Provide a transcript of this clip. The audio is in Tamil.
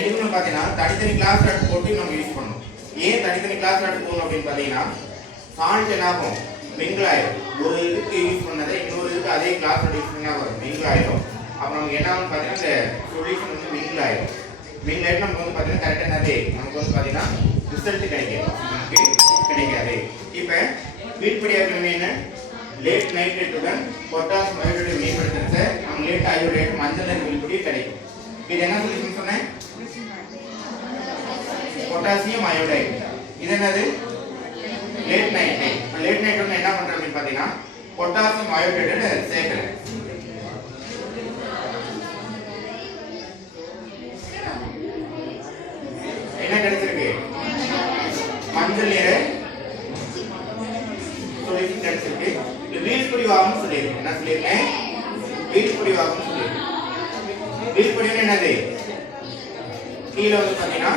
ரெண்டுக்குமே பாத்தீங்கன்னா தனித்தனி கிளாஸ் எடுத்து போட்டு நம்ம யூஸ் பண்ணணும். ஏன் தனித்தனி கிளாஸ் எடுத்து போகணும் அப்படின்னு பாத்தீங்கன்னா சால்ட் என்ன ஆகும், மிங்கிள் ஆயிடும். ஒரு இதுக்கு யூஸ் பண்ணதை இன்னொரு இதுக்கு அதே கிளாஸ் யூஸ் பண்ணா வரும், மிங்கிள் ஆயிடும். அப்ப நமக்கு என்ன ஆகும் பாத்தீங்கன்னா இந்த சொல்யூஷன் வந்து மிங்கிள் ஆயிடும். மிங்கிள் ஆயிட்டு நமக்கு வந்து பாத்தீங்கன்னா கரெக்டா என்னது நமக்கு வந்து பாத்தீங்கன்னா ரிசல்ட் கிடைக்கும், நமக்கு கிடைக்காது. இப்ப வீட்படியாக்கணும் என்ன, லேட் நைட்ரேட்டுடன் பொட்டாசியம் அயோடைடை மேம்படுத்துறது நம்ம லேட் அயோடைடு மஞ்சள் நிற வீட்படி கிடைக்கும். இது என்ன சொல்யூஷன் சொன்னேன், பொட்டாசியம் அயோடைடு. இது என்னது, லேட் நைட்ரேட். லேட் நைட்ரேட் என்ன பண்றோம் அப்படின்னு பாத்தீங்கன்னா பொட்டாசியம் அயோடைடு சேர்க்கிறேன். என்ன கிடைச்சிருக்கு, மஞ்சள் நிற சொல்யூஷன் கிடைச்சிருக்கு. வீழ்படிவாகும் சொல்லியிருக்கேன். என்ன சொல்லியிருக்கேன், வீழ்படிவாகும் சொல்லியிருக்கேன். வீழ்படிவு என்னது, கீழே வந்து பாத்தீங்கன்னா